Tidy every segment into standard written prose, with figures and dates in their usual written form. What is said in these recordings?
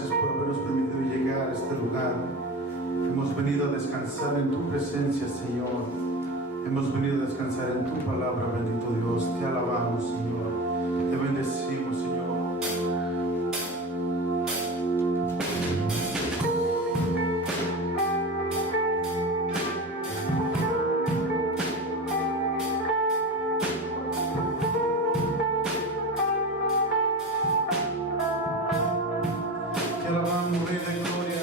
gracias por habernos permitido llegar a este lugar. Hemos venido a descansar en tu presencia, Señor. Hemos venido a descansar en tu palabra, bendito Dios. Te alabamos, Señor. Te bendecimos, Señor. Te alabamos, Rey de Gloria.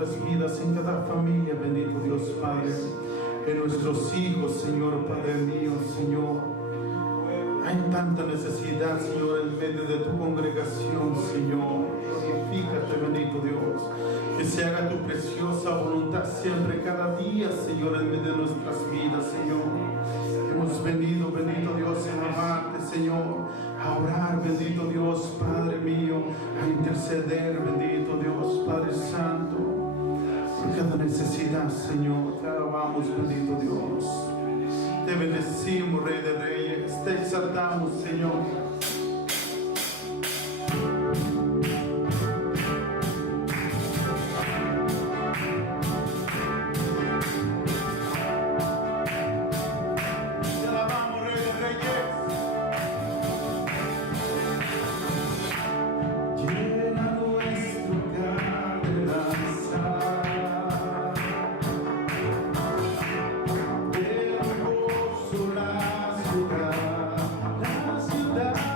nuestras vidas, en cada familia, bendito Dios Padre, en nuestros hijos, Señor, Padre mío, Señor. Hay tanta necesidad, Señor, en medio de tu congregación, Señor. Glorifícate, bendito Dios. Que se haga tu preciosa voluntad siempre, cada día, Señor, en medio de nuestras vidas, Señor. Hemos venido, bendito Dios, a amarte, Señor, a orar, bendito Dios, Padre mío, a interceder, bendito Dios, Padre Santo, por cada necesidad, Señor. Te alabamos, bendito Dios. Te bendecimos, Rey de Reyes, te exaltamos, Señor. La ciudad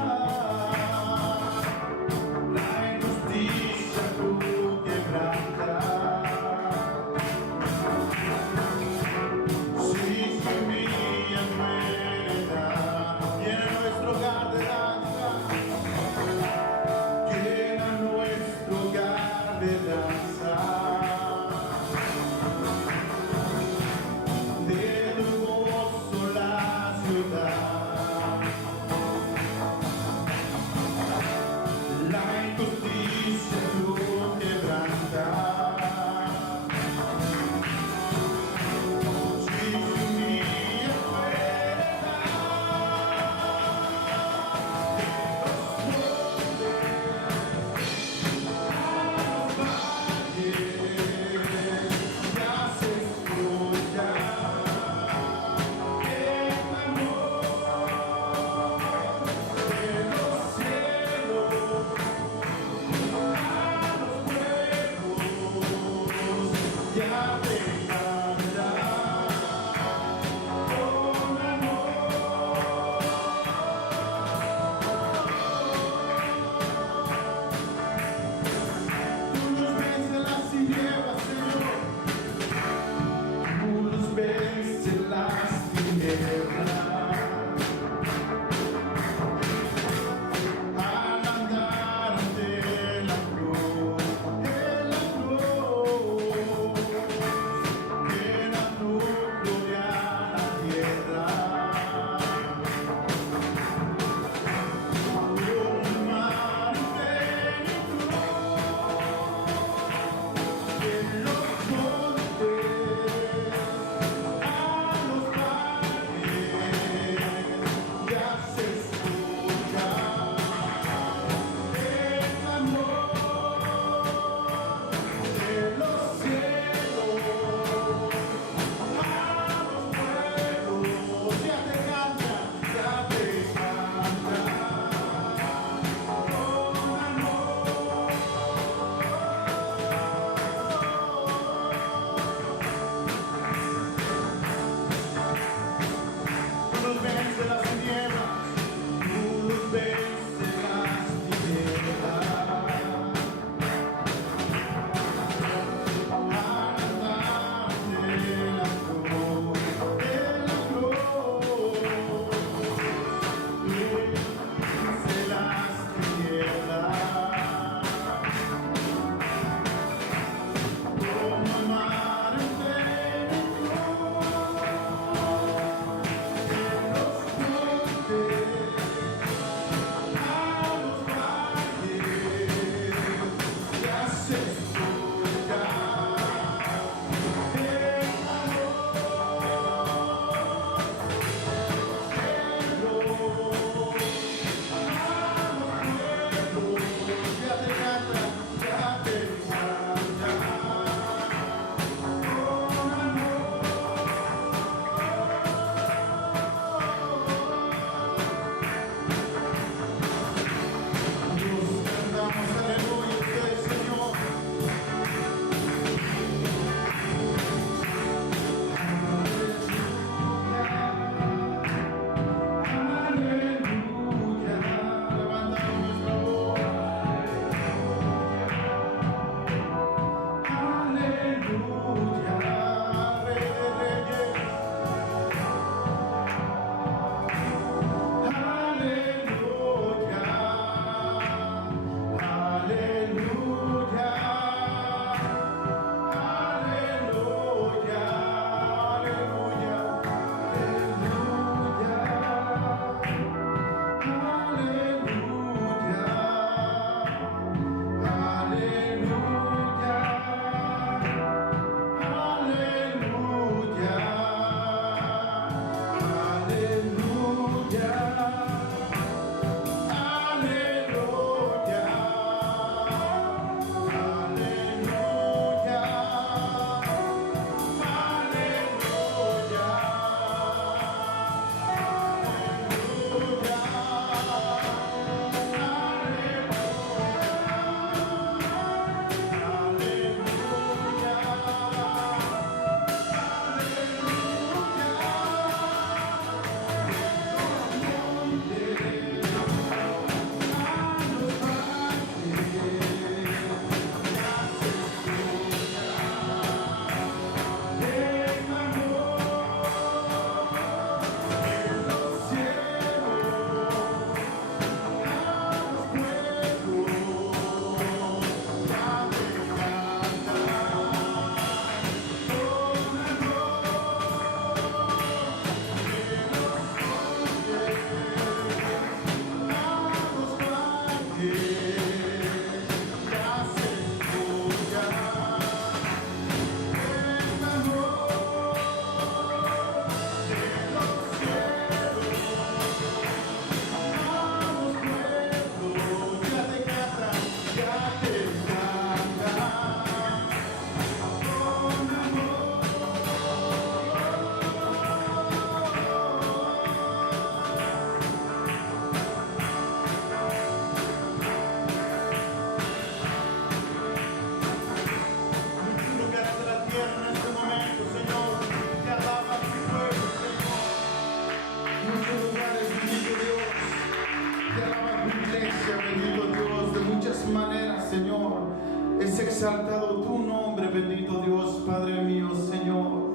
bendito Dios, Padre mío, Señor.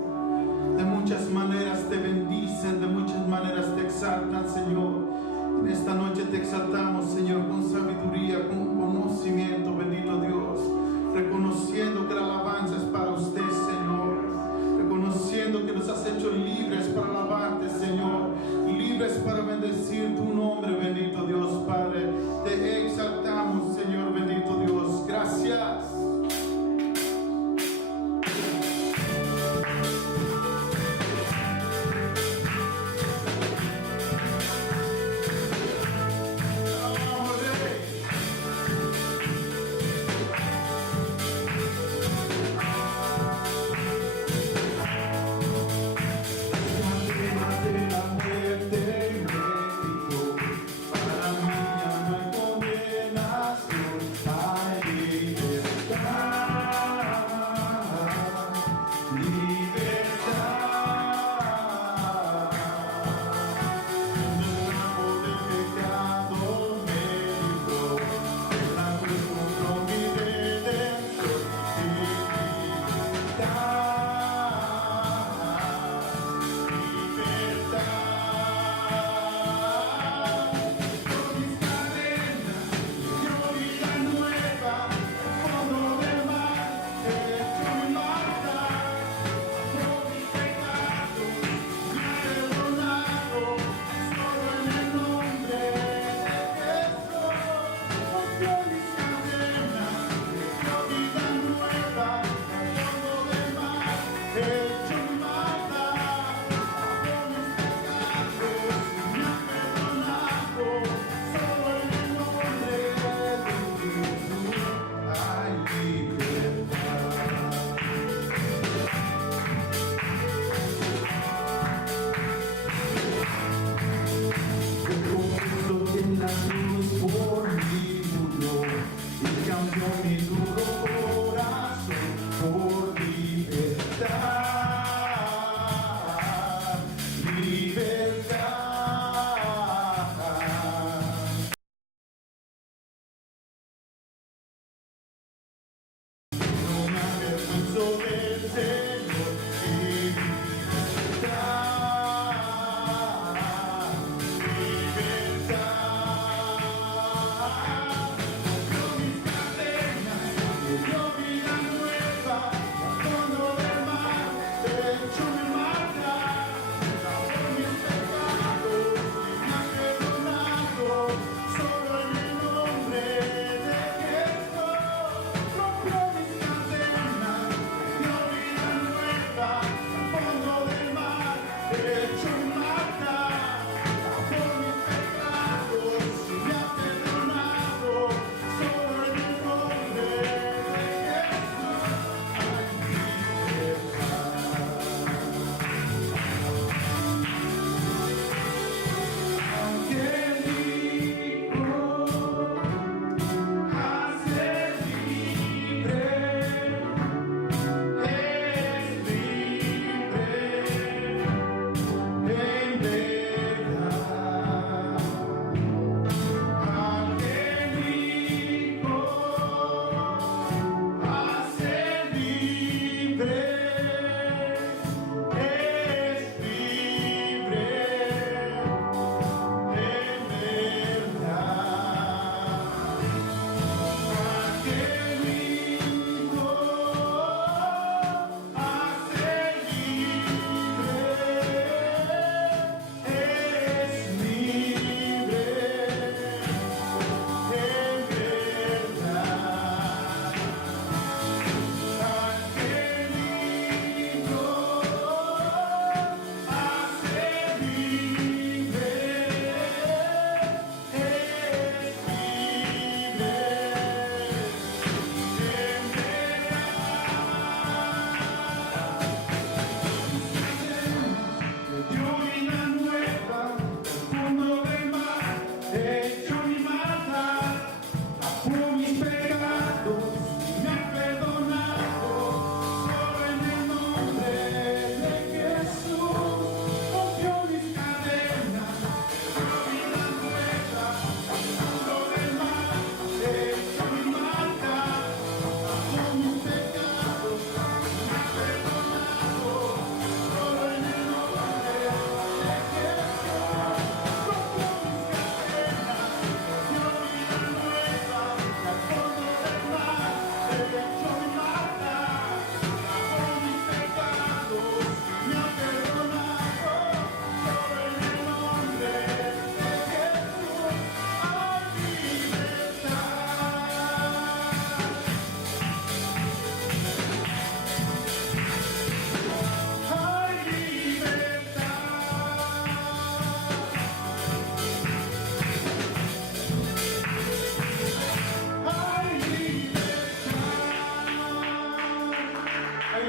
De muchas maneras te bendicen, de muchas maneras te exaltan, Señor. En esta noche te exaltamos, Señor, con sabiduría, con conocimiento, bendito Dios. Reconociendo que la alabanza es para usted, Señor. Reconociendo que nos has hecho libres para alabarte, Señor. Libres para bendecir tu nombre, bendito Dios, Padre. Te exaltamos, Señor, bendito Dios. Gracias.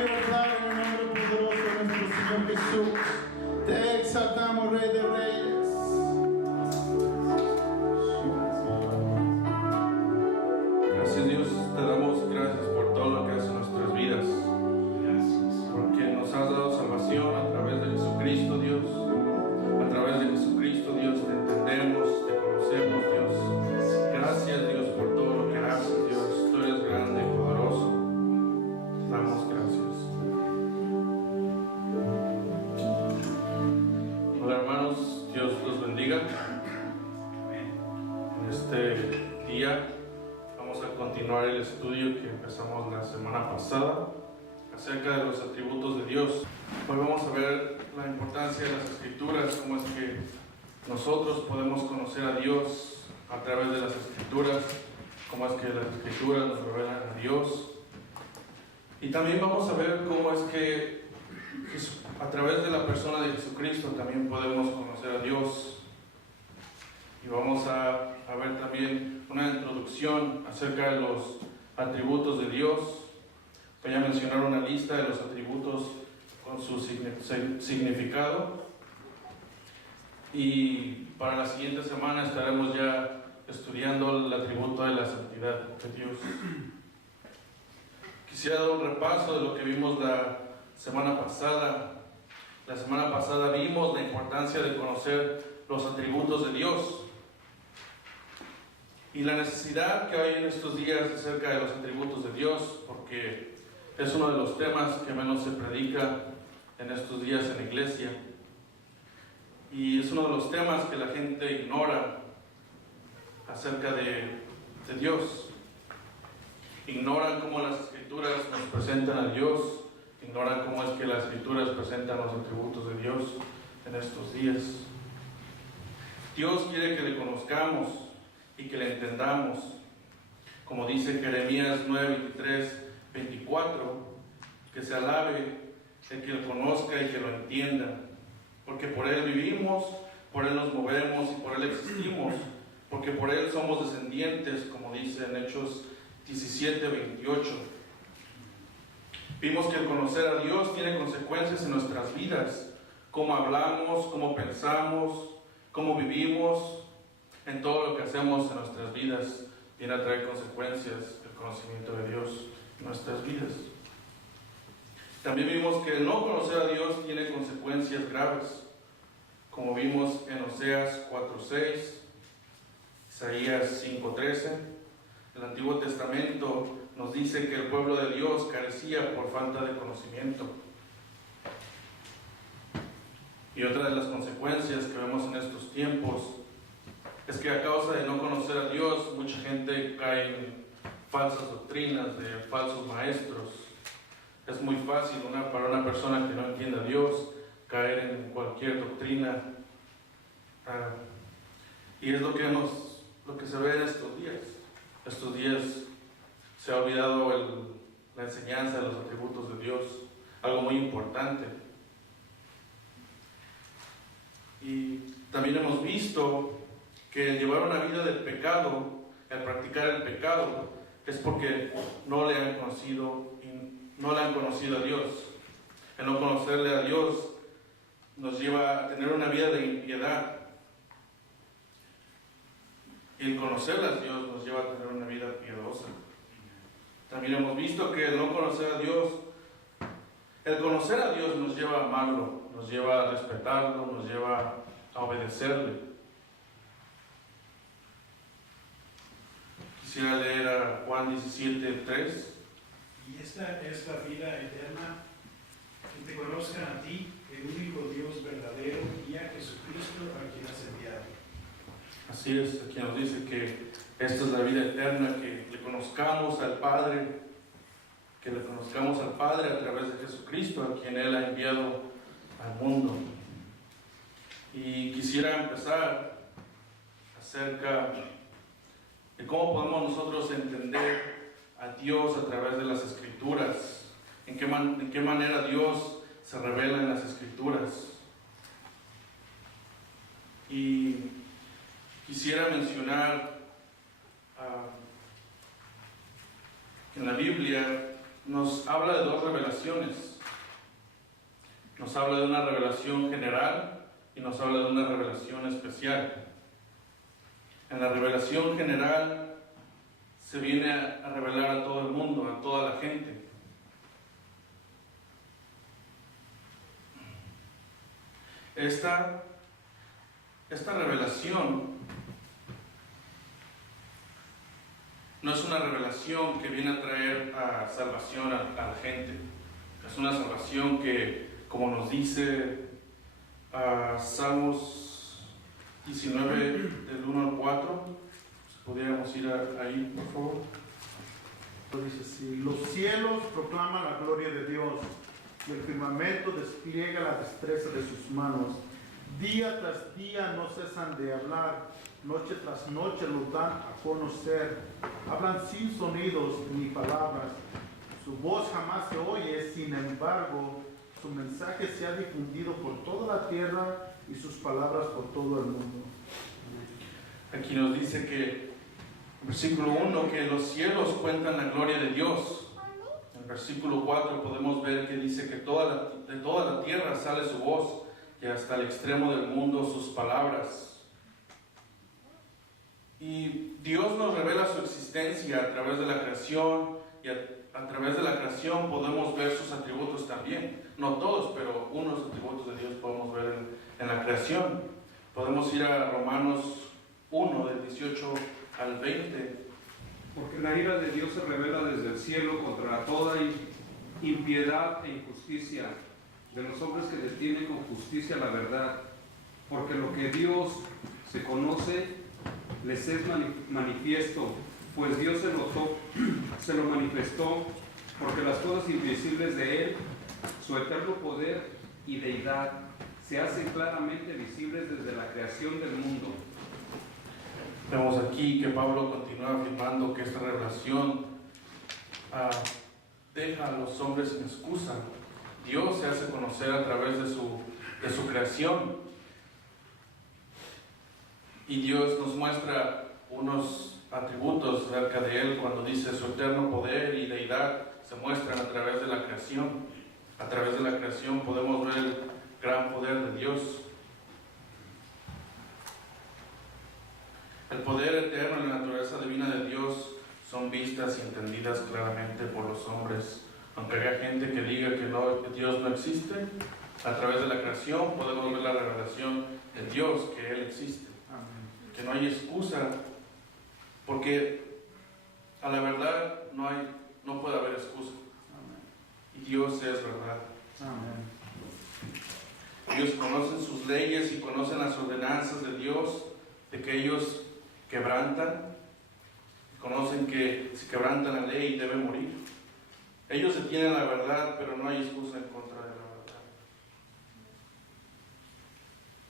libertad en el nombre poderoso de nuestro Señor Jesús. Te exaltamos, Rey de Reyes. Gracias, Dios, te damos gracias por todo lo que haces en nuestras vidas. Porque nos has dado salvación a través de Jesucristo, Dios. A través de Jesucristo, Dios, te entendemos, te conocemos, Dios. Gracias, Dios, por todo lo que haces, Dios. Tú eres grande y poderoso. Te damos gracias. Hola, hermanos, Dios los bendiga. En este día vamos a continuar el estudio que empezamos la semana pasada acerca de los atributos de Dios. Hoy vamos a ver la importancia de las Escrituras, cómo es que nosotros podemos conocer a Dios a través de las Escrituras, cómo es que las Escrituras nos revelan a Dios. Y también vamos a ver cómo es que a través de la persona de Jesucristo también podemos conocer a Dios. Y vamos a ver también una introducción acerca de los atributos de Dios. Voy a mencionar una lista de los atributos con su significado. Y para la siguiente semana estaremos ya estudiando el atributo de la santidad de Dios. Quisiera dar un repaso de lo que vimos la semana pasada. La semana pasada vimos la importancia de conocer los atributos de Dios y la necesidad que hay en estos días acerca de los atributos de Dios, porque es uno de los temas que menos se predica en estos días en la iglesia. Y es uno de los temas que la gente ignora acerca de Dios. Ignoran cómo las Escrituras nos presentan a Dios, ignoran cómo es que las Escrituras presentan los atributos de Dios en estos días. Dios quiere que le conozcamos y que le entendamos. Como dice Jeremías 9:23-24, que se alabe el que lo conozca y que lo entienda, porque por Él vivimos, por Él nos movemos y por Él existimos, porque por Él somos descendientes, como dice en Hechos 17:28. Vimos que el conocer a Dios tiene consecuencias en nuestras vidas, cómo hablamos, cómo pensamos, cómo vivimos, en todo lo que hacemos en nuestras vidas viene a traer consecuencias el conocimiento de Dios en nuestras vidas. También vimos que el no conocer a Dios tiene consecuencias graves, como vimos en Oseas 4:6, Isaías 5:13. El Antiguo Testamento nos dice que el pueblo de Dios carecía por falta de conocimiento. Y otra de las consecuencias que vemos en estos tiempos es que a causa de no conocer a Dios, mucha gente cae en falsas doctrinas de falsos maestros. Es muy fácil para una persona que no entiende a Dios caer en cualquier doctrina. Y es lo que se ve en estos días. Estos días se ha olvidado la enseñanza de los atributos de Dios, algo muy importante. Y también hemos visto que el llevar una vida del pecado, el practicar el pecado, es porque no le han conocido a Dios. El no conocerle a Dios nos lleva a tener una vida de impiedad. Y el conocerle a Dios nos lleva a tener una vida piadosa. También hemos visto que el no conocer a Dios, el conocer a Dios nos lleva a amarlo, nos lleva a respetarlo, nos lleva a obedecerle. Quisiera leer a Juan 17:3. Y esta es la vida eterna, que te conozcan a ti, el único Dios verdadero, y a Jesucristo a quien has enviado. Así es, aquí nos dice que esta es la vida eterna, que le conozcamos al Padre, a través de Jesucristo, a quien Él ha enviado al mundo. Y quisiera empezar acerca de cómo podemos nosotros entender a Dios a través de las Escrituras, en qué manera Dios se revela en las Escrituras. Y quisiera mencionar que en la Biblia nos habla de dos revelaciones. Nos habla de una revelación general y nos habla de una revelación especial. En la revelación general se viene a revelar a todo el mundo, a toda la gente. Esta revelación no es una revelación que viene a traer salvación a la gente. Es una salvación que, como nos dice Salmos 19, del 1 al 4, si pudiéramos ir ahí, por favor. Dice así: los cielos proclaman la gloria de Dios, y el firmamento despliega la destreza de sus manos. Día tras día no cesan de hablar, noche tras noche lo dan a conocer. Hablan sin sonidos ni palabras, su voz jamás se oye, sin embargo, su mensaje se ha difundido por toda la tierra y sus palabras por todo el mundo. Aquí nos dice que, en versículo 1, que los cielos cuentan la gloria de Dios. En versículo 4 podemos ver que dice que de toda la tierra sale su voz, y hasta el extremo del mundo sus palabras. Y Dios nos revela su existencia a través de la creación, y a través de la creación podemos ver sus atributos también. No todos, pero unos atributos de Dios podemos ver en la creación. Podemos ir a Romanos 1, del 18 al 20. Porque la ira de Dios se revela desde el cielo contra toda impiedad e injusticia de los hombres que detienen con justicia la verdad. Porque lo que Dios se conoce les es manifiesto, pues Dios se lo manifestó, porque las cosas invisibles de Él, su eterno poder y deidad, se hacen claramente visibles desde la creación del mundo. Vemos aquí que Pablo continúa afirmando que esta revelación deja a los hombres sin excusa. Dios se hace conocer a través de su creación. Y Dios nos muestra unos atributos acerca de Él cuando dice su eterno poder y deidad se muestran a través de la creación. A través de la creación podemos ver el gran poder de Dios. El poder eterno y la naturaleza divina de Dios son vistas y entendidas claramente por los hombres. Aunque haya gente que diga que Dios no existe, a través de la creación podemos ver la revelación de Dios, que Él existe. Amén. Que no hay excusa, porque a la verdad no puede haber excusa. Amén. Y Dios es verdad. Amén. Ellos conocen sus leyes y conocen las ordenanzas de Dios, de que ellos quebrantan, conocen que si quebrantan la ley deben morir. Ellos detienen la verdad, pero no hay excusa en contra de la verdad.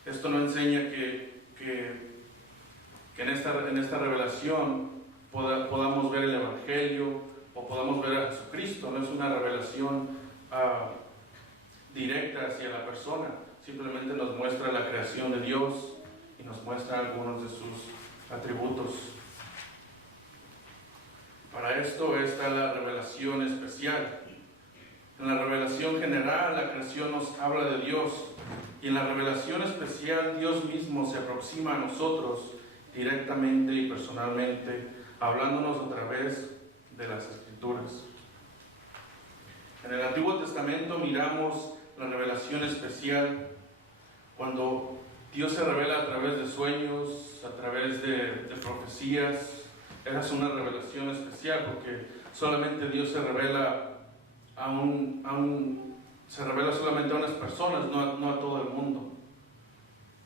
Esto no enseña que en esta revelación podamos ver el Evangelio o podamos ver a Jesucristo. No es una revelación directa hacia la persona, simplemente nos muestra la creación de Dios y nos muestra algunos de sus atributos. Para esto está la revelación especial. En la revelación general, la creación nos habla de Dios, y en la revelación especial, Dios mismo se aproxima a nosotros directamente y personalmente, hablándonos a través de las Escrituras. En el Antiguo Testamento miramos la revelación especial cuando Dios se revela a través de sueños, a través de profecías. Esa es una revelación especial porque solamente Dios se revela se revela solamente a unas personas, no a todo el mundo.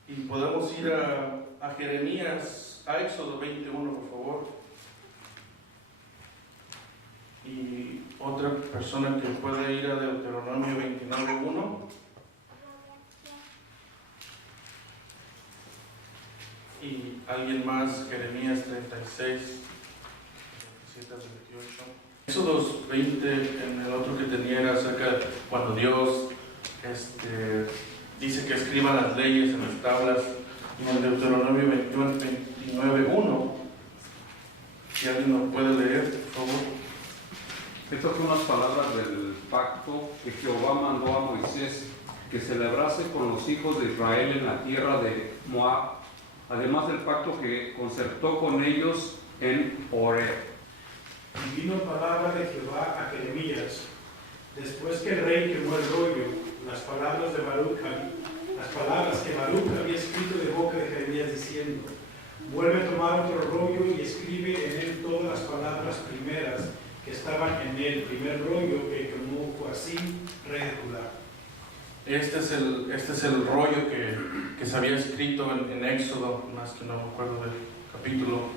Y podemos ir a Jeremías, a Éxodo 21, por favor. Y otra persona que puede ir a Deuteronomio 29:1. Y alguien más, Jeremías 36, 27 al 28. Éxodos 20, en el otro que tenía, era acerca de cuando Dios dice que escriban las leyes en las tablas. Y en Deuteronomio 29:1, si alguien nos puede leer, por favor. Estas son las palabras del pacto que Jehová mandó a Moisés que celebrase con los hijos de Israel en la tierra de Moab, además del pacto que concertó con ellos en Horeb. Y vino palabra de Jehová a Jeremías, después que el rey quemó el rollo, las palabras que Baruch había escrito de boca de Jeremías diciendo: vuelve a tomar otro rollo y escribe en él todas las palabras primeras que estaban en el primer rollo que quemó Joacim, rey de Judá. Este es el rollo que se había escrito en Éxodo, más que no me acuerdo del capítulo.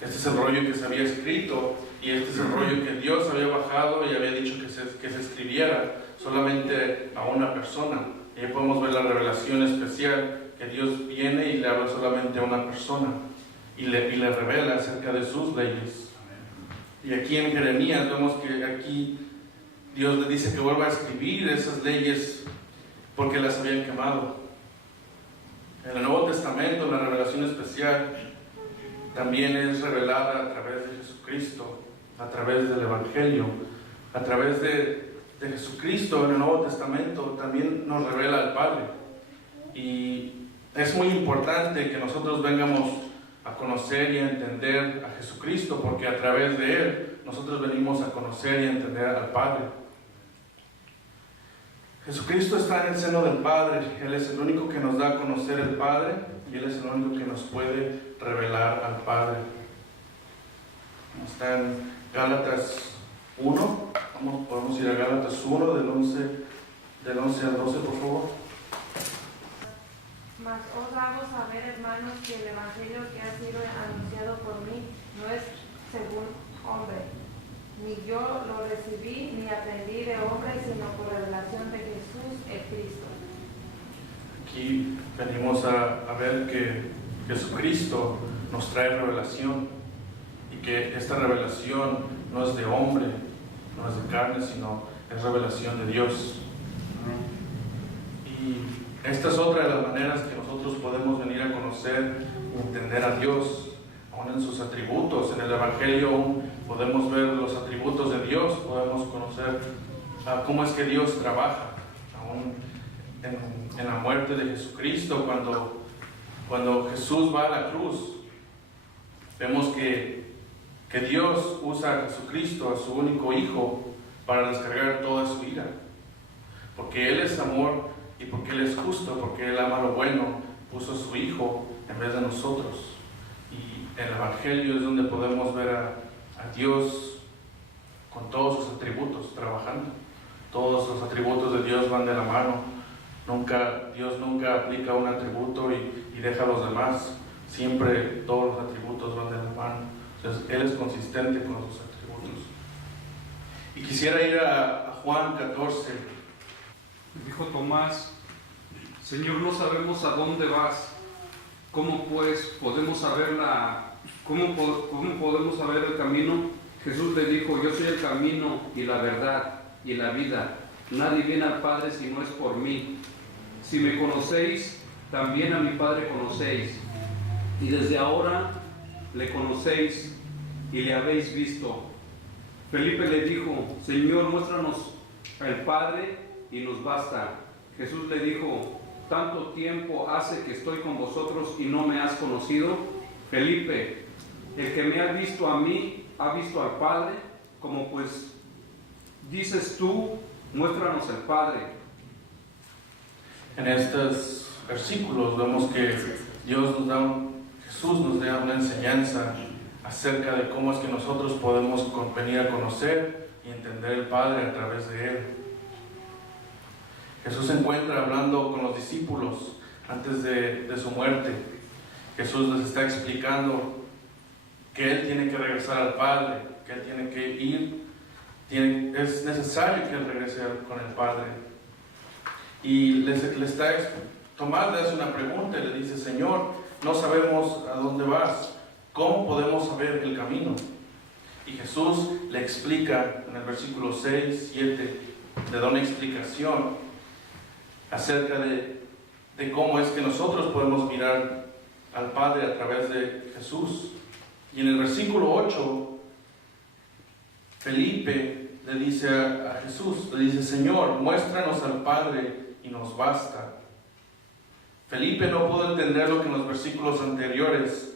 Este es el rollo que se había escrito y este es el rollo que Dios había bajado y había dicho que se escribiera solamente a una persona. Y ahí podemos ver la revelación especial que Dios viene y le habla solamente a una persona y le revela acerca de sus leyes. Y aquí en Jeremías vemos que aquí Dios le dice que vuelva a escribir esas leyes porque las habían quemado. En el Nuevo Testamento la revelación especial también es revelada a través de Jesucristo, a través del Evangelio, a través de Jesucristo. En el Nuevo Testamento también nos revela al Padre. Y es muy importante que nosotros vengamos a conocer y a entender a Jesucristo, porque a través de Él nosotros venimos a conocer y a entender al Padre. Jesucristo está en el seno del Padre. Él es el único que nos da a conocer el Padre y Él es el único que nos puede revelar al Padre. Está en Gálatas 1. Podemos ir a Gálatas 1 del 11 al 12, por favor. Mas os hago saber, hermanos, que el evangelio que ha sido anunciado por mí no es según hombre, ni yo lo recibí ni aprendí de hombre, sino por revelación de Jesús el Cristo. Aquí venimos a ver que Jesucristo nos trae revelación y que esta revelación no es de hombre, no es de carne, sino es revelación de Dios. Y esta es otra de las maneras que nosotros podemos venir a conocer y entender a Dios, aún en sus atributos. En el Evangelio aún podemos ver los atributos de Dios, podemos conocer cómo es que Dios trabaja, aún en la muerte de Jesucristo, cuando Jesús va a la cruz. Vemos que Dios usa a Jesucristo, a su único Hijo, para descargar toda su ira, porque Él es amor y porque Él es justo, porque Él ama lo bueno, puso a su Hijo en vez de nosotros. Y en el Evangelio es donde podemos ver a Dios con todos sus atributos trabajando. Todos los atributos de Dios van de la mano. Dios nunca aplica un atributo y deja a los demás. Siempre todos los atributos van de la mano. Entonces Él es consistente con sus atributos. Y quisiera ir a Juan 14. Dijo Tomás: Señor, no sabemos a dónde vas. ¿Cómo pues podemos saber cómo podemos saber el camino? Jesús le dijo: yo soy el camino y la verdad y la vida. Nadie viene al Padre si no es por mí. Si me conocéis, también a mi Padre conocéis. Y desde ahora le conocéis y le habéis visto. Felipe le dijo: Señor, muéstranos al Padre y nos basta. Jesús le dijo: ¿tanto tiempo hace que estoy con vosotros y no me has conocido? Felipe, el que me ha visto a mí, ha visto al Padre. Como pues dices tú, muéstranos al Padre. En estos versículos vemos que Jesús nos da una enseñanza acerca de cómo es que nosotros podemos venir a conocer y entender el Padre a través de Él. Jesús se encuentra hablando con los discípulos antes de su muerte. Jesús les está explicando que Él tiene que regresar al Padre, que Él tiene que ir, es necesario que Él regrese con el Padre. Y Tomás le hace una pregunta y le dice: Señor, no sabemos a dónde vas, ¿cómo podemos saber el camino? Y Jesús le explica en el versículo 6, 7, le da una explicación acerca de cómo es que nosotros podemos mirar al Padre a través de Jesús. Y en el versículo 8, Felipe le dice a Jesús, le dice: Señor, muéstranos al Padre y nos basta. Felipe no pudo entender lo que en los versículos anteriores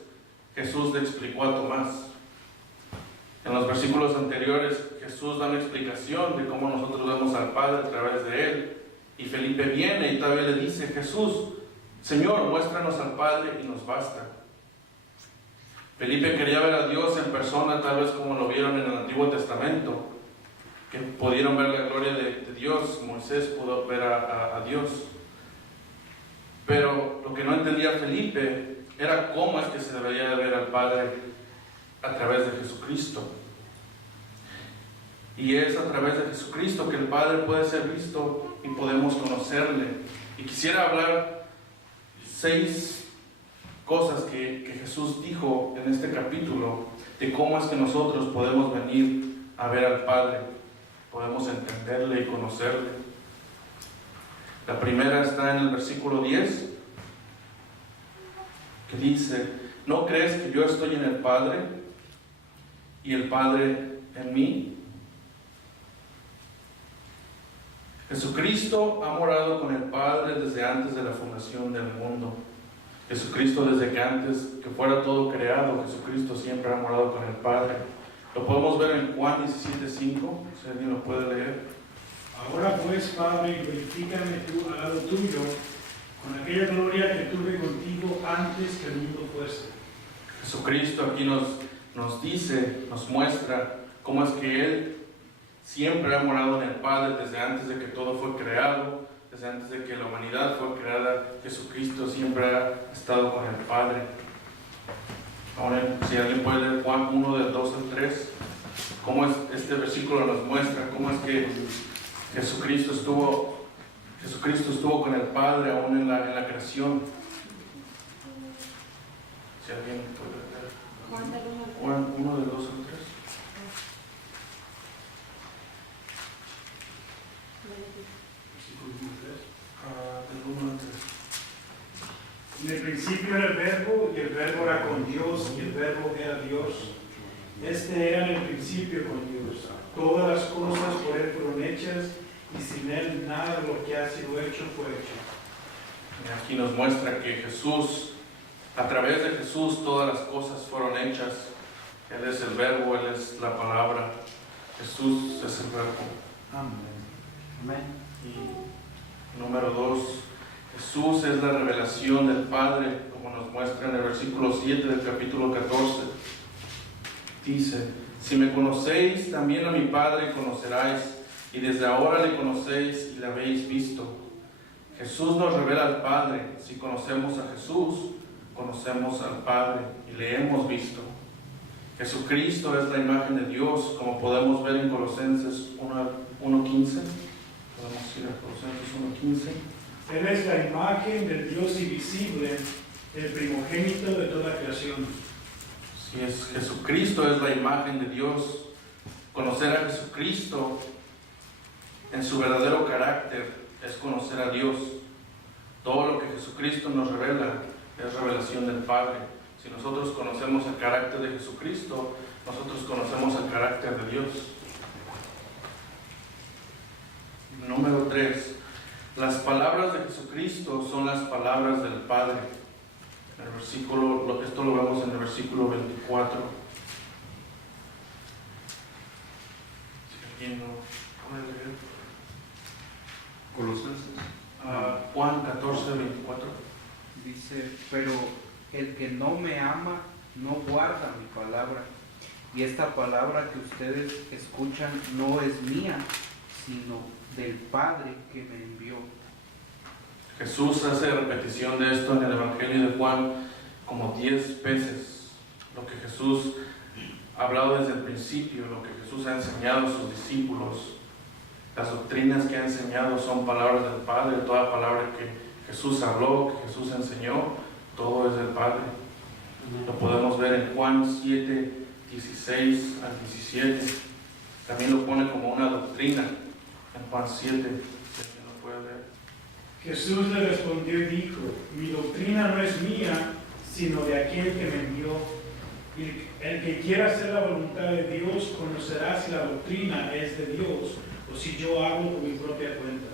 Jesús le explicó a Tomás. En los versículos anteriores Jesús da una explicación de cómo nosotros vemos al Padre a través de Él. Y Felipe viene y todavía le dice: Jesús, Señor, muéstranos al Padre y nos basta. Felipe quería ver a Dios en persona, tal vez como lo vieron en el Antiguo Testamento, que pudieron ver la gloria de Dios. Moisés pudo ver a Dios. Pero lo que no entendía Felipe era cómo es que se debería de ver al Padre a través de Jesucristo. Y es a través de Jesucristo que el Padre puede ser visto y podemos conocerle. Y quisiera hablar 6 cosas que Jesús dijo en este capítulo de cómo es que nosotros podemos venir a ver al Padre, podemos entenderle y conocerle. La primera está en el versículo 10, que dice: ¿no crees que yo estoy en el Padre y el Padre en mí? Jesucristo ha morado con el Padre desde antes de la fundación del mundo. Jesucristo, desde que antes que fuera todo creado, Jesucristo siempre ha morado con el Padre. Lo podemos ver en Juan 17:5, si alguien lo puede leer. Ahora pues, Padre, glorifícame tú al lado tuyo, con aquella gloria que tuve contigo antes que el mundo fuese. Jesucristo aquí nos dice, nos muestra cómo es que Él siempre ha morado en el Padre desde antes de que todo fue creado, desde antes de que la humanidad fue creada. Jesucristo siempre ha estado con el Padre. Ahora, si alguien puede leer Juan 1, del 2 al 3, cómo es, este versículo nos muestra cómo es que Jesucristo estuvo con el Padre aún en la creación. Si alguien puede leer Juan 1, del 2 al 3. En el principio era el Verbo, y el Verbo era con Dios, y el Verbo era Dios. Este era en el principio con Dios. Todas las cosas por Él fueron hechas, y sin Él nada de lo que ha sido hecho fue hecho. Y aquí nos muestra que Jesús, a través de Jesús, todas las cosas fueron hechas. Él es el Verbo, Él es la palabra. Jesús es el Verbo. Amén. Y número 2, Jesús es la revelación del Padre, como nos muestra en el versículo 7 del capítulo 14. Dice: si me conocéis, también a mi Padre conoceráis, y desde ahora le conocéis y le habéis visto. Jesús nos revela al Padre. Si conocemos a Jesús, conocemos al Padre y le hemos visto. Jesucristo es la imagen de Dios, como podemos ver en Colosenses 1:15. Podemos ir a Colosenses 1:15. Él es la imagen del Dios invisible, el primogénito de toda creación. Si es Jesucristo, es la imagen de Dios. Conocer a Jesucristo en su verdadero carácter es conocer a Dios. Todo lo que Jesucristo nos revela es revelación del Padre. Si nosotros conocemos el carácter de Jesucristo, nosotros conocemos el carácter de Dios. Número 3. Las palabras de Jesucristo son las palabras del Padre. Esto lo vemos en el versículo 24. Si alguien no puede leer. Colosenses. Juan 14:24. Dice: pero el que no me ama no guarda mi palabra, y esta palabra que ustedes escuchan no es mía, sino del Padre que me envió. Jesús hace repetición de esto en el Evangelio de Juan como 10 veces. Lo que Jesús ha hablado desde el principio, lo que Jesús ha enseñado a sus discípulos, las doctrinas que ha enseñado son palabras del Padre. Toda palabra que Jesús habló, que Jesús enseñó, todo es del Padre. Lo podemos ver en Juan 7:16 al 17. También lo pone como una doctrina en Juan 7, si alguien lo puede leer. Jesús le respondió y dijo: mi doctrina no es mía, sino de aquel que me envió. El que quiera hacer la voluntad de Dios conocerá si la doctrina es de Dios o si yo hablo por mi propia cuenta.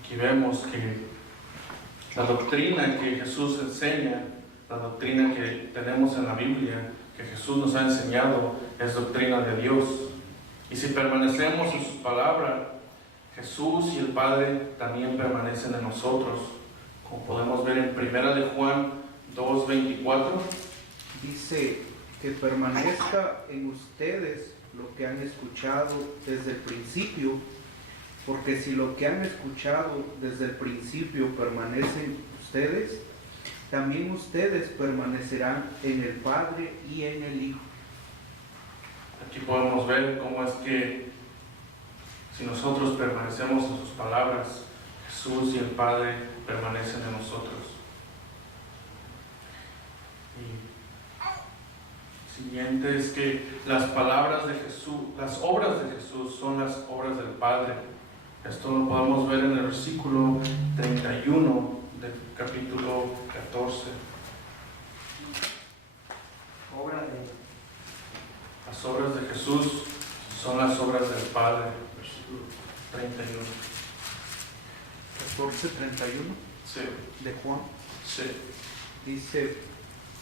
Aquí vemos que la doctrina que Jesús enseña, la doctrina que tenemos en la Biblia, que Jesús nos ha enseñado, es doctrina de Dios. Y si permanecemos en su palabra, Jesús y el Padre también permanecen en nosotros. Como podemos ver en 1 de Juan 2:24, dice que permanezca en ustedes lo que han escuchado desde el principio, porque si lo que han escuchado desde el principio permanece en ustedes, también ustedes permanecerán en el Padre y en el Hijo. aquí podemos ver cómo es que si nosotros permanecemos en sus palabras, Jesús y el Padre permanecen en nosotros. Y siguiente es que las palabras de Jesús, las obras de Jesús son las obras del Padre. Esto lo podemos ver en el versículo 31 del capítulo 14. Las obras de Jesús son las obras del Padre. Versículo 31. 14:31 Sí, de Juan. sí. Dice,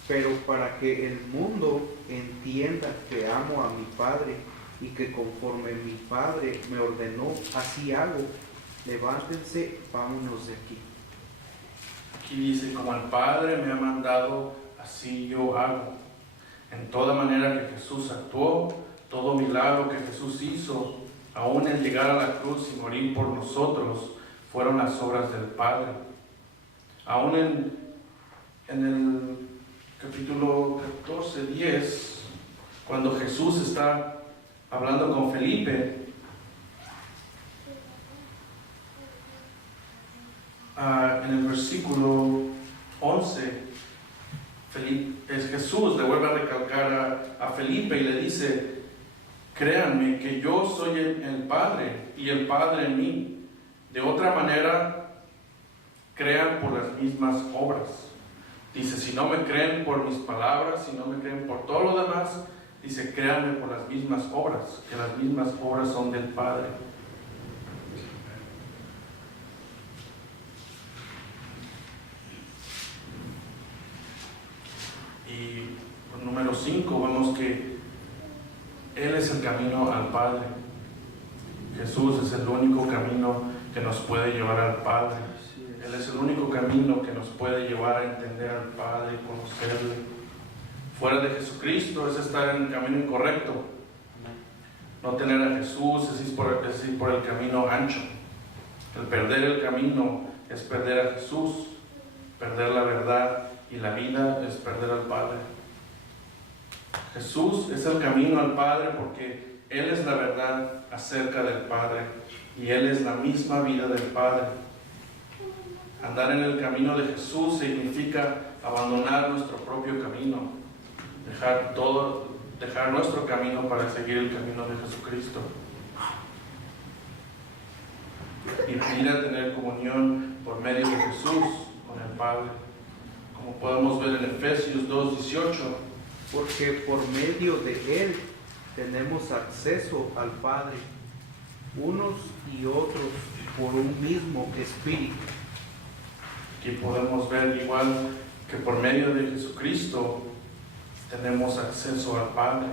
pero para que el mundo entienda que amo a mi Padre y que conforme mi Padre me ordenó, así hago, levántense, vámonos de aquí. Aquí dice, como el Padre me ha mandado, así yo hago. En toda manera que Jesús actuó, todo milagro que Jesús hizo, aún en llegar a la cruz y morir por nosotros, fueron las obras del Padre. Aún en el capítulo 14:10, cuando Jesús está hablando con Felipe, en el versículo 11, Jesús le vuelve a recalcar a Felipe y le dice, créanme que yo soy el Padre y el Padre en mí. De otra manera, crean por las mismas obras. Dice, si no me creen por mis palabras, si no me creen por todo lo demás, dice, créanme por las mismas obras, que las mismas obras son del Padre. Y número 5, vemos que Él es el camino al Padre. Jesús es el único camino que nos puede llevar al Padre. Él es el único camino que nos puede llevar a entender al Padre y conocerle. Fuera de Jesucristo es estar en el camino incorrecto. No tener a Jesús es ir por el camino ancho. El perder el camino es perder a Jesús. Perder la verdad y la vida es perder al Padre. Jesús es el camino al Padre porque Él es la verdad acerca del Padre y Él es la misma vida del Padre. Andar en el camino de Jesús significa abandonar nuestro propio camino, dejar nuestro camino para seguir el camino de Jesucristo y venir a tener comunión por medio de Jesús con el Padre. Como podemos ver en Efesios 2:18, porque por medio de Él tenemos acceso al Padre, unos y otros por un mismo Espíritu. Aquí podemos ver igual que por medio de Jesucristo tenemos acceso al Padre,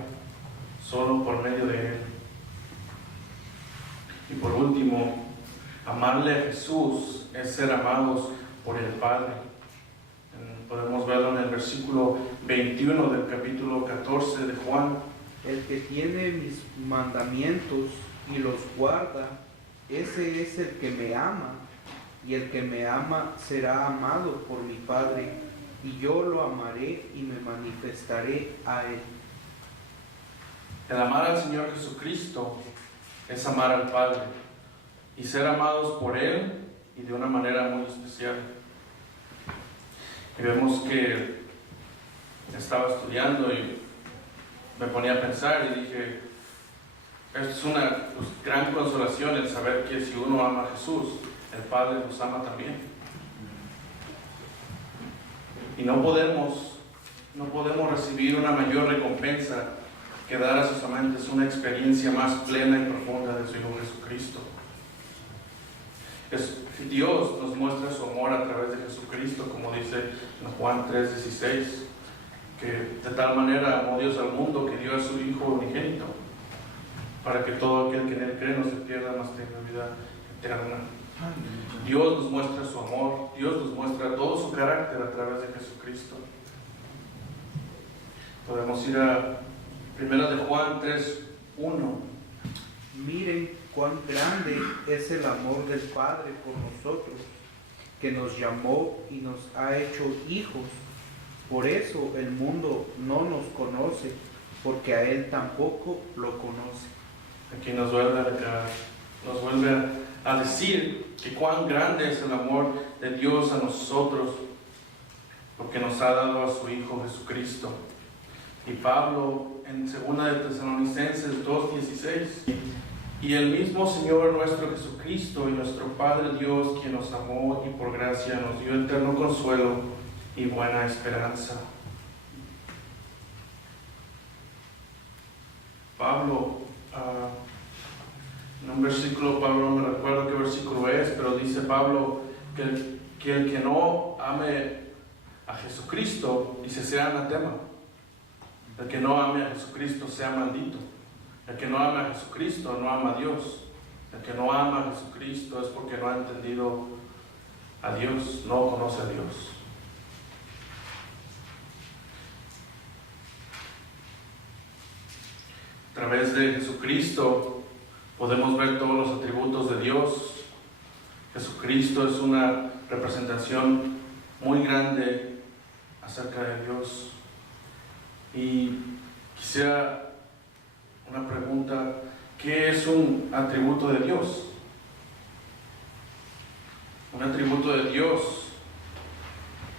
solo por medio de Él. Y por último, amarle a Jesús es ser amados por el Padre. Podemos verlo en el versículo 21 del capítulo 14 de Juan. El que tiene mis mandamientos y los guarda, ese es el que me ama, y el que me ama será amado por mi Padre, y yo lo amaré y me manifestaré a él. El amar al Señor Jesucristo es amar al Padre y ser amados por Él y de una manera muy especial. Y vemos que estaba estudiando y me ponía a pensar y dije, esto es una gran consolación el saber que si uno ama a Jesús, el Padre nos ama también. Y no podemos No podemos recibir una mayor recompensa que dar a sus amantes una experiencia más plena y profunda de su Hijo Jesucristo. Dios nos muestra su amor a través de Jesucristo, como dice en Juan 3:16, que de tal manera amó Dios al mundo que dio a su Hijo unigénito, para que todo aquel que en él cree no se pierda, mas tenga vida eterna. Dios nos muestra su amor, Dios nos muestra todo su carácter a través de Jesucristo. Podemos ir a 1 de Juan 3:1. Miren cuán grande es el amor del Padre por nosotros, que nos llamó y nos ha hecho hijos. Por eso el mundo no nos conoce, porque a Él tampoco lo conoce. Aquí nos vuelve a decir que cuán grande es el amor de Dios a nosotros, porque nos ha dado a su Hijo Jesucristo. Y Pablo en 2 de Tesalonicenses 2:16, y el mismo Señor nuestro Jesucristo y nuestro Padre Dios, quien nos amó y por gracia nos dio eterno consuelo y buena esperanza. Pablo, en un versículo, Pablo no me recuerdo qué versículo es, pero dice Pablo que el que no ame a Jesucristo, dice, sea anatema. El que no ame a Jesucristo sea maldito. El que no ama a Jesucristo no ama a Dios. El que no ama a Jesucristo es porque no ha entendido a Dios, no conoce a Dios. A través de Jesucristo podemos ver todos los atributos de Dios. Jesucristo es una representación muy grande acerca de Dios. Y quisiera una pregunta: ¿qué es un atributo de Dios? Un atributo de Dios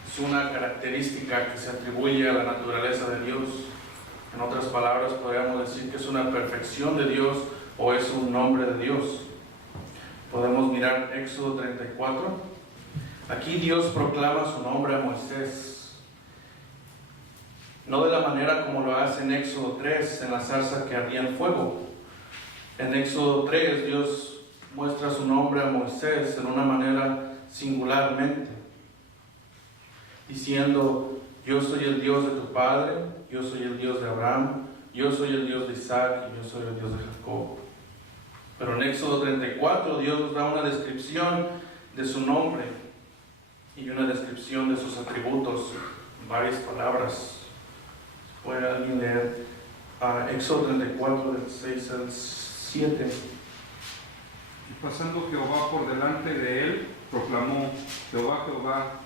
es una característica que se atribuye a la naturaleza de Dios. En otras palabras, podríamos decir que es una perfección de Dios o es un nombre de Dios. Podemos mirar Éxodo 34. Aquí Dios proclama su nombre a Moisés. No de la manera como lo hace en Éxodo 3, en la zarza que ardía en fuego. En Éxodo 3, Dios muestra su nombre a Moisés en una manera singularmente, diciendo: yo soy el Dios de tu padre, yo soy el Dios de Abraham, yo soy el Dios de Isaac y yo soy el Dios de Jacob. Pero en Éxodo 34, Dios nos da una descripción de su nombre y una descripción de sus atributos, varias palabras. ¿Puede alguien leer Éxodo 34, del 6 al 7? Y pasando Jehová por delante de él, proclamó: Jehová, Jehová,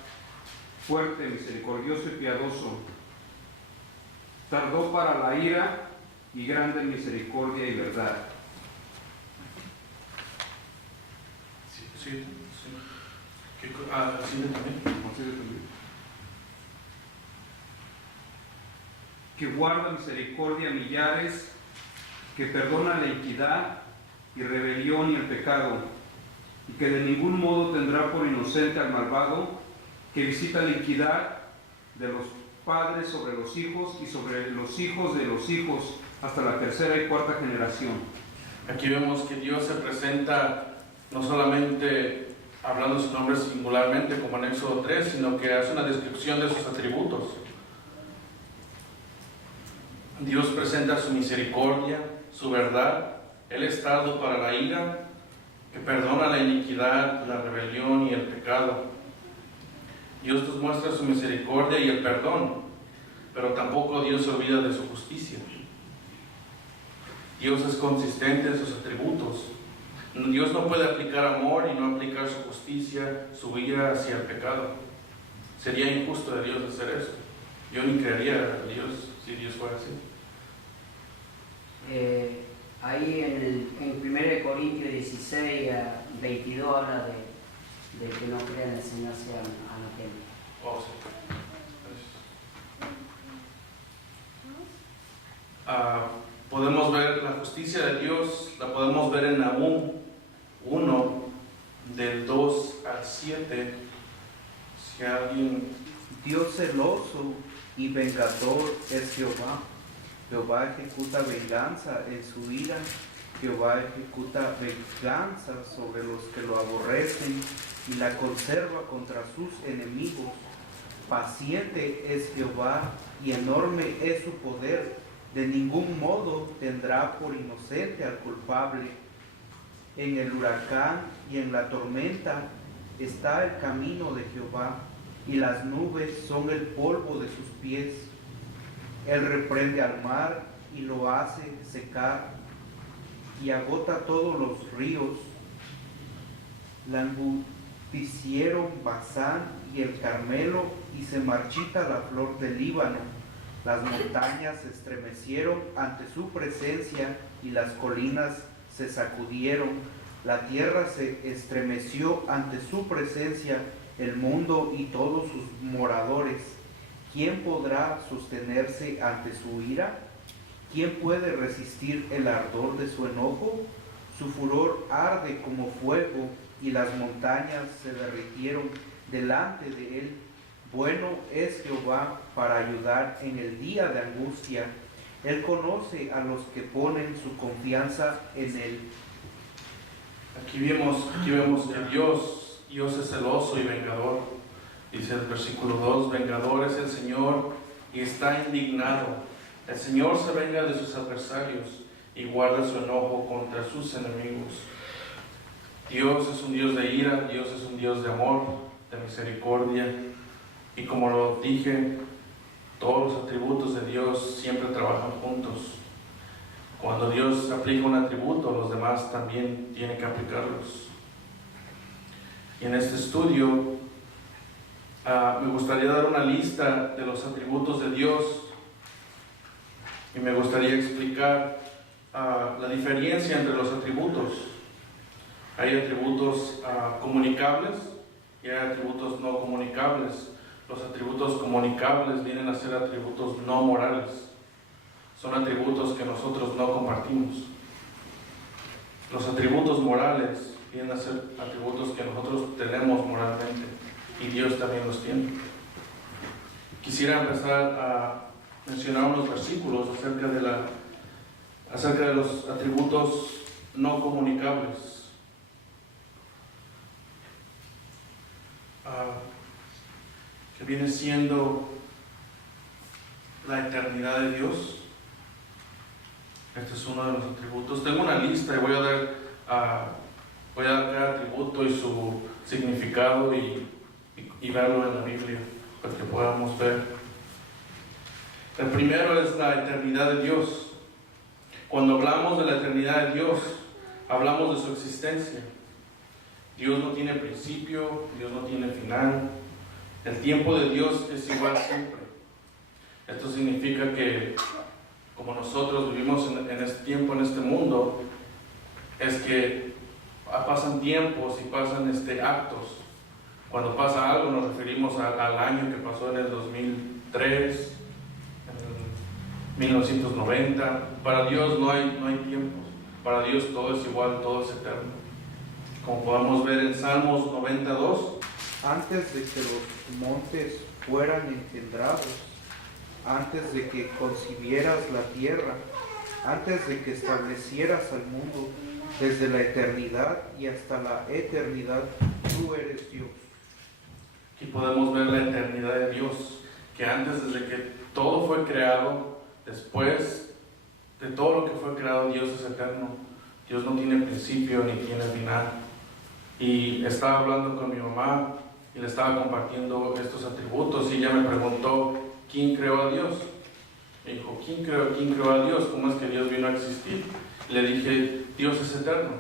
fuerte, misericordioso y piadoso, tardó para la ira y grande en misericordia y verdad. Sí. ¿Qué, ¿siete también? Que guarda misericordia a millares, que perdona la iniquidad y rebelión y el pecado, y que de ningún modo tendrá por inocente al malvado, que visita la iniquidad de los padres sobre los hijos y sobre los hijos de los hijos hasta la tercera y cuarta generación. Aquí vemos que Dios se presenta no solamente hablando su nombre singularmente como en Éxodo 3, sino que hace una descripción de sus atributos. Dios presenta su misericordia, su verdad. Él es tardo para la ira, que perdona la iniquidad, la rebelión y el pecado. Dios nos muestra su misericordia y el perdón, pero tampoco Dios se olvida de su justicia. Dios es consistente en sus atributos. Dios no puede aplicar amor y no aplicar su justicia, su ira hacia el pecado. Sería injusto de Dios hacer eso. Yo ni creería a Dios si Dios fuera así. Ahí en 1 Corintios 16, 22 habla de que no crean el Señor sea anatema. Oh, sí. Podemos ver la justicia de Dios, la podemos ver en Nahum 1, del 2 al 7. Si alguien Dios celoso y vengador es Jehová. Jehová ejecuta venganza en su ira. Jehová ejecuta venganza sobre los que lo aborrecen y la conserva contra sus enemigos. Paciente es Jehová y enorme es su poder. De ningún modo tendrá por inocente al culpable. En el huracán y en la tormenta está el camino de Jehová, y las nubes son el polvo de sus pies. Él reprende al mar y lo hace secar, y agota todos los ríos. Languidecieron Basán y el Carmelo, y se marchita la flor del Líbano. Las montañas se estremecieron ante su presencia, y las colinas se sacudieron. La tierra se estremeció ante su presencia, el mundo y todos sus moradores. ¿Quién podrá sostenerse ante su ira? ¿Quién puede resistir el ardor de su enojo? Su furor arde como fuego, y las montañas se derritieron delante de él. Bueno es Jehová para ayudar en el día de angustia. Él conoce a los que ponen su confianza en él. Aquí vemos que Dios es celoso y vengador. Dice el versículo 2, vengador es el Señor y está indignado. El Señor se venga de sus adversarios y guarda su enojo contra sus enemigos. Dios es un Dios de ira, Dios es un Dios de amor, de misericordia. Y como lo dije, todos los atributos de Dios siempre trabajan juntos. Cuando Dios aplica un atributo, los demás también tienen que aplicarlos. Y en este estudio me gustaría dar una lista de los atributos de Dios y me gustaría explicar la diferencia entre los atributos. Hay atributos comunicables y hay atributos no comunicables. Los atributos comunicables vienen a ser atributos no morales. Son atributos que nosotros no compartimos. Los atributos morales vienen a ser atributos que nosotros tenemos moralmente y Dios también los tiene. Quisiera empezar a mencionar unos versículos acerca de los atributos no comunicables. Que viene siendo la eternidad de Dios. Este es uno de los atributos. Tengo una lista y voy a dar cada atributo y su significado y verlo en la Biblia para que podamos ver. El primero es la eternidad de Dios. Cuando hablamos de la eternidad de Dios, hablamos de su existencia. Dios no tiene principio, Dios no tiene final. El tiempo de Dios es igual siempre. Esto significa que como nosotros vivimos en este tiempo, en este mundo, es que pasan tiempos y pasan actos. Cuando pasa algo nos referimos al año que pasó en el 2003, en 1990. Para Dios no hay tiempos. Para Dios todo es igual, todo es eterno. Como podemos ver en Salmos 92. Antes de que los montes fueran engendrados, antes de que concibieras la tierra, antes de que establecieras al mundo, desde la eternidad y hasta la eternidad, tú eres Dios. Aquí podemos ver la eternidad de Dios, que antes, desde que todo fue creado, después de todo lo que fue creado, Dios es eterno. Dios no tiene principio ni tiene final. Y estaba hablando con mi mamá y le estaba compartiendo estos atributos y ella me preguntó, ¿quién creó a Dios? Me dijo, ¿quién creó a Dios? ¿Cómo es que Dios vino a existir? Le dije, Dios es eterno.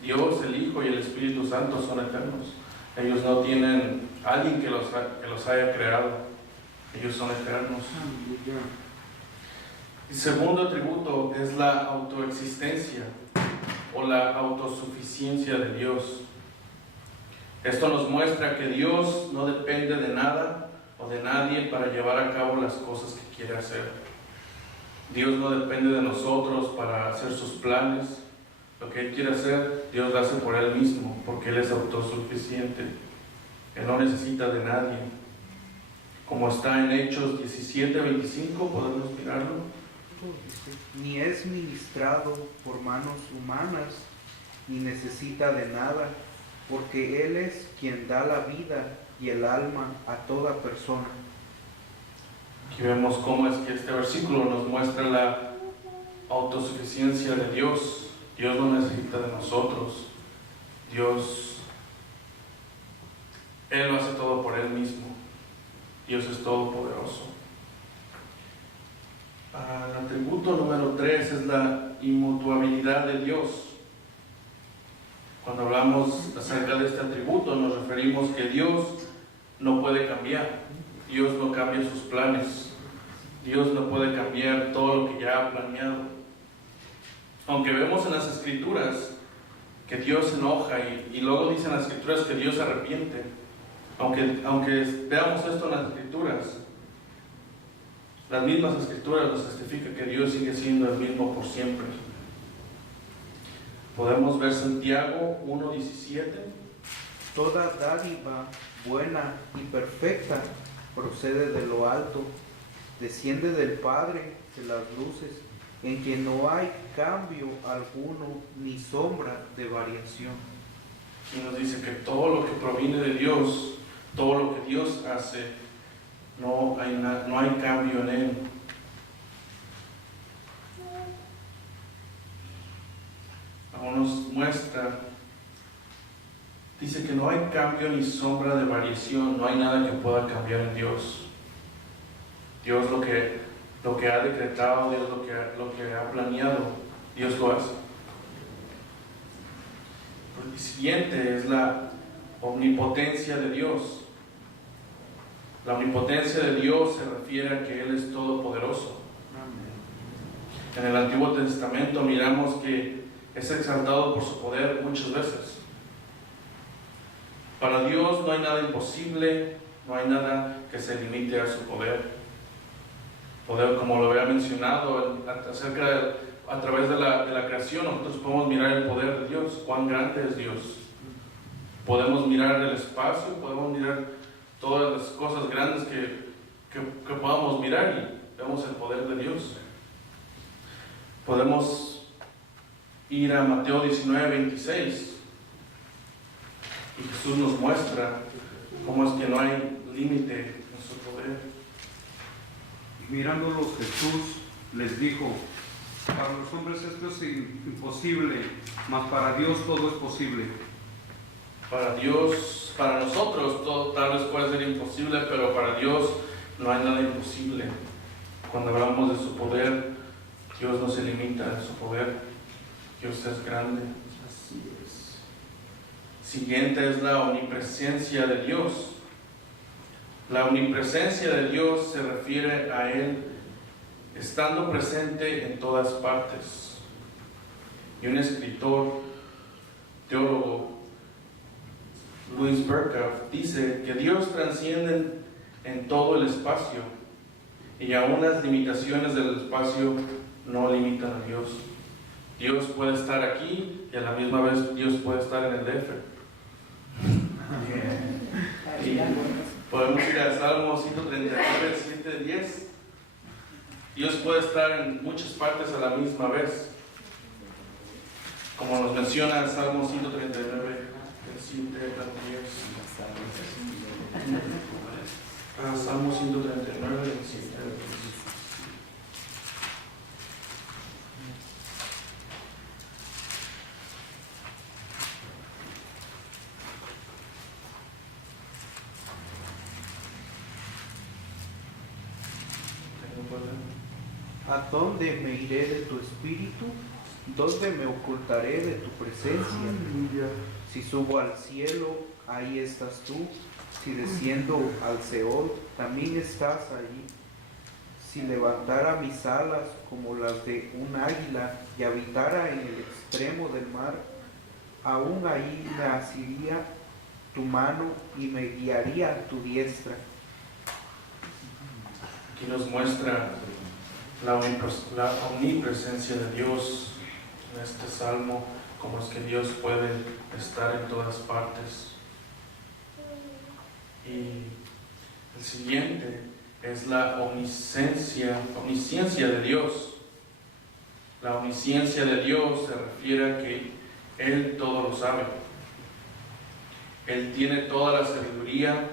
Dios, el Hijo y el Espíritu Santo son eternos. Ellos no tienen alguien que los haya creado. Ellos son eternos. El segundo atributo es la autoexistencia o la autosuficiencia de Dios. Esto nos muestra que Dios no depende de nada o de nadie para llevar a cabo las cosas que quiere hacer. Dios no depende de nosotros para hacer sus planes. Lo que Él quiere hacer, Dios lo hace por Él mismo, porque Él es autosuficiente. Él no necesita de nadie. como está en Hechos 17:25, podemos mirarlo. Ni es ministrado por manos humanas, ni necesita de nada, porque Él es quien da la vida y el alma a toda persona. Aquí vemos cómo es que este versículo nos muestra la autosuficiencia de Dios. Dios no necesita de nosotros. Él lo hace todo por Él mismo. Dios es todopoderoso. El atributo número 3 es la inmutabilidad de Dios. Cuando hablamos acerca de este atributo, nos referimos que Dios no puede cambiar. Dios no cambia sus planes. Dios no puede cambiar todo lo que ya ha planeado. Aunque vemos en las Escrituras que Dios se enoja y luego dicen las Escrituras que Dios se arrepiente. Aunque veamos esto en las Escrituras, las mismas Escrituras nos testifican que Dios sigue siendo el mismo por siempre. Podemos ver Santiago 1:17. Toda dádiva buena y perfecta procede de lo alto, desciende del Padre de las luces, en quien no hay cambio alguno ni sombra de variación. Y nos dice que todo lo que proviene de Dios, todo lo que Dios hace, no hay cambio en Él. Aún nos muestra, dice que no hay cambio ni sombra de variación, no hay nada que pueda cambiar en Dios. Dios lo que ha decretado, Dios lo que ha planeado, Dios lo hace. El siguiente es la omnipotencia de Dios. La omnipotencia de Dios se refiere a que Él es todopoderoso. En el Antiguo Testamento miramos que es exaltado por su poder muchas veces. Para Dios no hay nada imposible, no hay nada que se limite a su poder. Poder, como lo había mencionado, a través de la creación, nosotros podemos mirar el poder de Dios, cuán grande es Dios. Podemos mirar el espacio, podemos mirar todas las cosas grandes que podamos mirar y vemos el poder de Dios. Podemos ir a Mateo 19:26 y Jesús nos muestra cómo es que no hay límite en su poder. Y mirándolos Jesús les dijo: para los hombres esto es imposible, mas para Dios todo es posible. Para Dios, para nosotros todo tal vez puede ser imposible, pero para Dios no hay nada imposible. Cuando hablamos de su poder, Dios no se limita a su poder. Dios es grande. Así es. Siguiente es la omnipresencia de Dios. La omnipresencia de Dios se refiere a Él estando presente en todas partes. Y un escritor, teólogo, Louis Berkhoff, dice que Dios trasciende en todo el espacio y aún las limitaciones del espacio no limitan a Dios. Dios puede estar aquí y a la misma vez Dios puede estar en el DF. Y podemos ir a Salmo 139, 7-10. Dios puede estar en muchas partes a la misma vez. Como nos menciona el Salmo 139, 7-10. Salmo 139, 7-10. ¿A dónde me iré de tu espíritu? ¿Dónde me ocultaré de tu presencia? Si subo al cielo, ahí estás tú. Si desciendo al Seol, también estás allí. Si levantara mis alas como las de un águila y habitara en el extremo del mar, aún ahí me asiría tu mano y me guiaría tu diestra. Aquí nos muestra la omnipresencia de Dios en este salmo, como es que Dios puede estar en todas partes. Y el El siguiente es la omnisciencia de Dios. La omnisciencia de Dios se refiere a que Él todo lo sabe. Él tiene toda la sabiduría,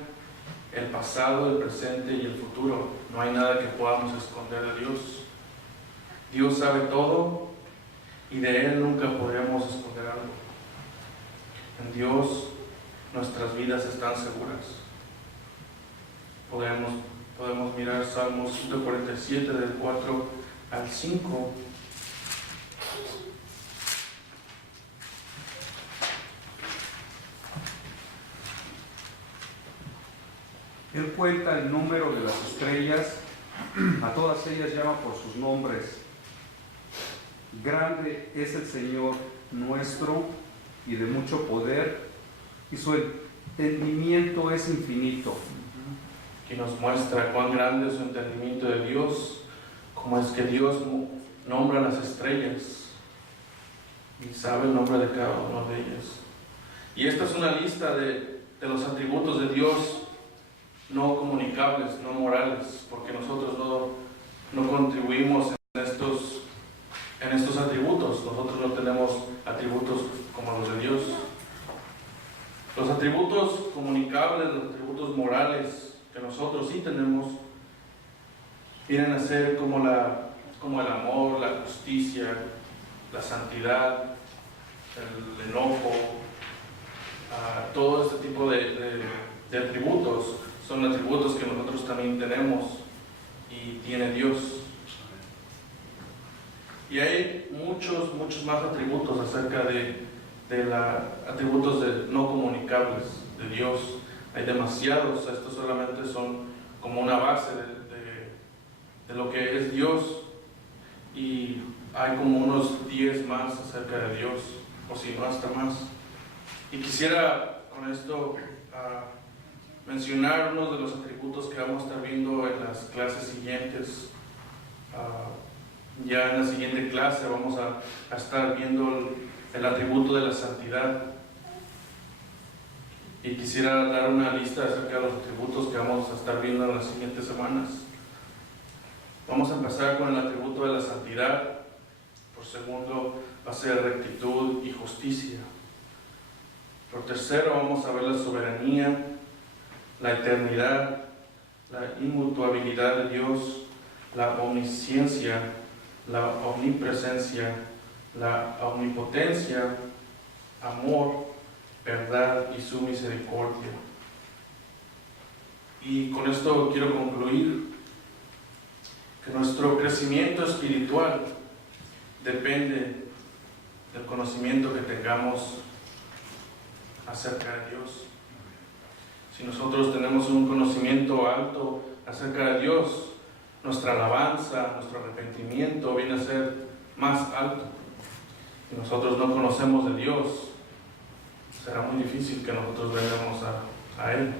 el pasado, el presente y el futuro. No hay nada que podamos esconder de Dios. Dios sabe todo y de Él nunca podremos esconder algo. En Dios nuestras vidas están seguras. Podemos mirar Salmos 147 del 4 al 5. Él cuenta el número de las estrellas, a todas ellas llama por sus nombres. Grande es el Señor nuestro y de mucho poder, y su entendimiento es infinito. Que nos muestra cuán grande es su entendimiento de Dios, como es que Dios nombra las estrellas y sabe el nombre de cada una de ellas. Y esta es una lista de los atributos de Dios no comunicables, no morales, porque nosotros no contribuimos en estos atributos. Nosotros no tenemos atributos como los de Dios. Los atributos comunicables, los atributos morales que nosotros sí tenemos, vienen a ser como el amor, la justicia, la santidad, el enojo, todo este tipo de atributos son atributos que nosotros también tenemos y tiene Dios. Y hay muchos más atributos acerca de atributos no comunicables de Dios. Hay demasiados. Estos solamente son como una base de lo que es Dios, y hay como unos 10 más acerca de Dios, o si no hasta más. Y quisiera con esto mencionar uno de los atributos que vamos a estar viendo en las clases siguientes. Ya en la siguiente clase vamos a estar viendo el atributo de la santidad. Y quisiera dar una lista acerca de los atributos que vamos a estar viendo en las siguientes semanas. Vamos a empezar con el atributo de la santidad. Por segundo va a ser rectitud y justicia. Por tercero vamos a ver la soberanía, la eternidad, la inmutabilidad de Dios, la omnisciencia, la omnipresencia, la omnipotencia, amor, verdad y su misericordia. Y con esto quiero concluir que nuestro crecimiento espiritual depende del conocimiento que tengamos acerca de Dios. Si nosotros tenemos un conocimiento alto acerca de Dios, nuestra alabanza, nuestro arrepentimiento viene a ser más alto. Si nosotros no conocemos de Dios, será muy difícil que nosotros vengamos a Él.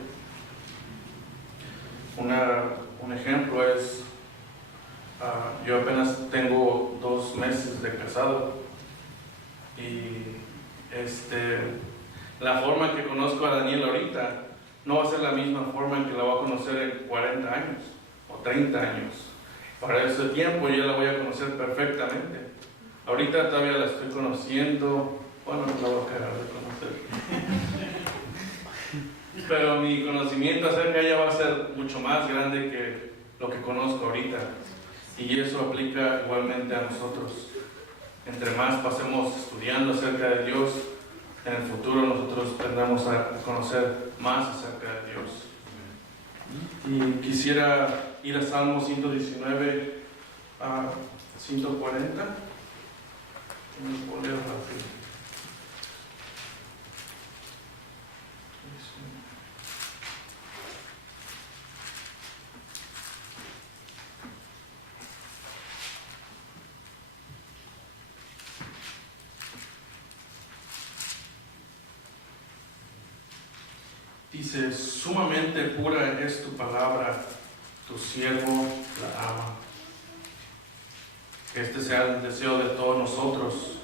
Un ejemplo es, yo apenas tengo 2 meses de casado, y la forma que conozco a Daniel ahorita no va a ser la misma forma en que la voy a conocer en 40 años o 30 años. Para ese tiempo ya la voy a conocer perfectamente. Ahorita todavía la estoy conociendo, bueno, no la voy a acabar de conocer. Pero mi conocimiento acerca de ella va a ser mucho más grande que lo que conozco ahorita. Y eso aplica igualmente a nosotros. Entre más pasemos estudiando acerca de Dios, en el futuro nosotros tendremos a conocer más acerca de Dios. Y quisiera ir a Salmo 119 a 140. Dice: sumamente pura es tu palabra, tu siervo la ama. Que este sea el deseo de todos nosotros,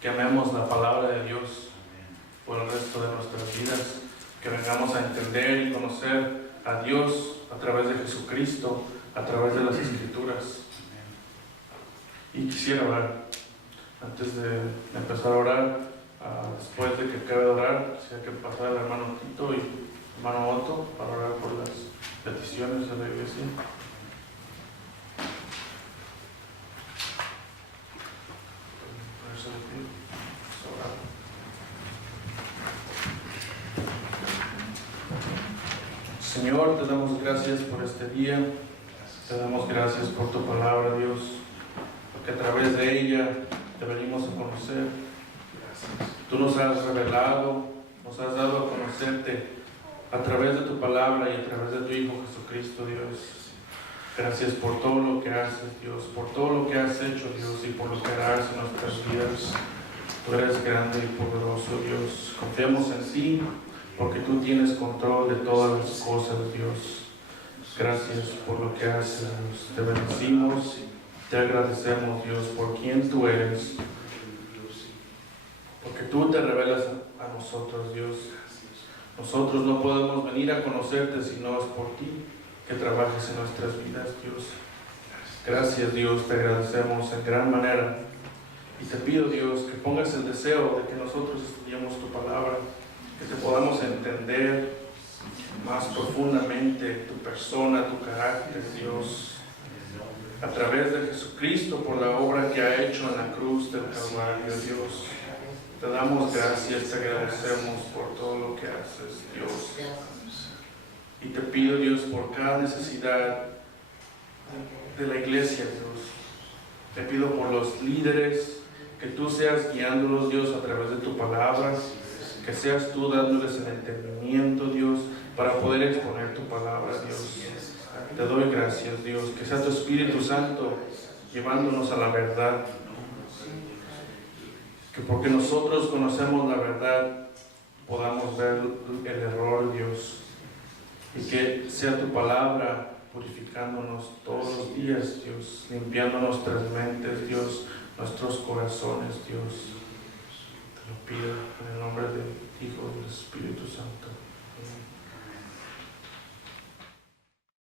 que amemos la palabra de Dios por el resto de nuestras vidas, que vengamos a entender y conocer a Dios a través de Jesucristo, a través de las Escrituras. Y quisiera orar. Antes de empezar a orar, después de que acabe de orar, quisiera que pasara el hermano Tito y el hermano Otto para orar por las peticiones de la iglesia. Señor, te damos gracias por este día, te damos gracias por tu palabra, Dios, porque a través de ella te venimos a conocer. Tú nos has revelado, nos has dado a conocerte a través de tu palabra y a través de tu Hijo Jesucristo, Dios. Gracias por todo lo que haces, Dios, por todo lo que has hecho, Dios, y por lo que harás en nuestras vidas. Tú eres grande y poderoso, Dios. Confiamos en ti, porque tú tienes control de todas las cosas, Dios. Gracias por lo que haces, Dios. Te bendecimos, te agradecemos, Dios, por quien tú eres, porque tú te revelas a nosotros, Dios. Nosotros no podemos venir a conocerte si no es por ti que trabajes en nuestras vidas, Dios. Gracias, Dios, te agradecemos en gran manera. Y te pido, Dios, que pongas el deseo de que nosotros estudiemos tu palabra, que te podamos entender más profundamente tu persona, tu carácter, Dios, a través de Jesucristo por la obra que ha hecho en la cruz del Calvario, Dios. Te damos gracias, te agradecemos por todo lo que haces, Dios. Y te pido, Dios, por cada necesidad de la iglesia, Dios. Te pido por los líderes, que tú seas guiándolos, Dios, a través de tu palabra, que seas tú dándoles el entendimiento, Dios, para poder exponer tu palabra, Dios. Te doy gracias, Dios, que sea tu Espíritu Santo llevándonos a la verdad, que porque nosotros conocemos la verdad, podamos ver el error, Dios, y que sea tu palabra purificándonos todos los días, Dios, limpiando nuestras mentes, Dios, nuestros corazones, Dios. Te lo pido en el nombre del Hijo y del Espíritu Santo. Amén.